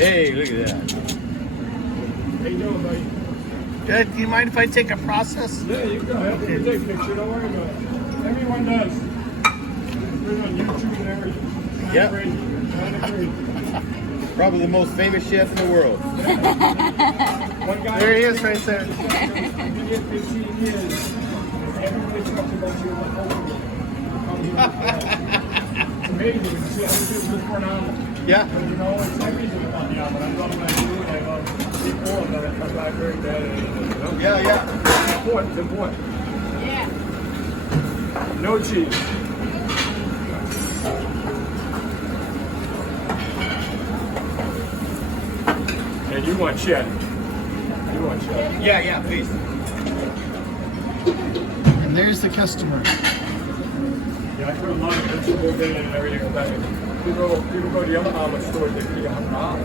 Hey, look at that. How you doing, buddy? Good. Do you mind if I take a process? Yeah, you go. I'll take a picture. Don't worry about it. Everyone does. Put it on YouTube and everything. Yep. Not afraid. Probably the most famous chef in the world. One guy. There he is, right there. Been here 15 years. Everybody talks about you like It's amazing. You see how this is for an omelet. Yeah. But you know, it's everything about the omelet. I love what I do, and I love people, and I come back very bad at it. You know? Yeah. It's important. It's important. Yeah. No cheese. And you want cheddar. You want cheddar. Yeah, please. And there's the customer. Yeah, I put a lot of vegetables in it and everything. But people go to the other omelet stores, they pay $100.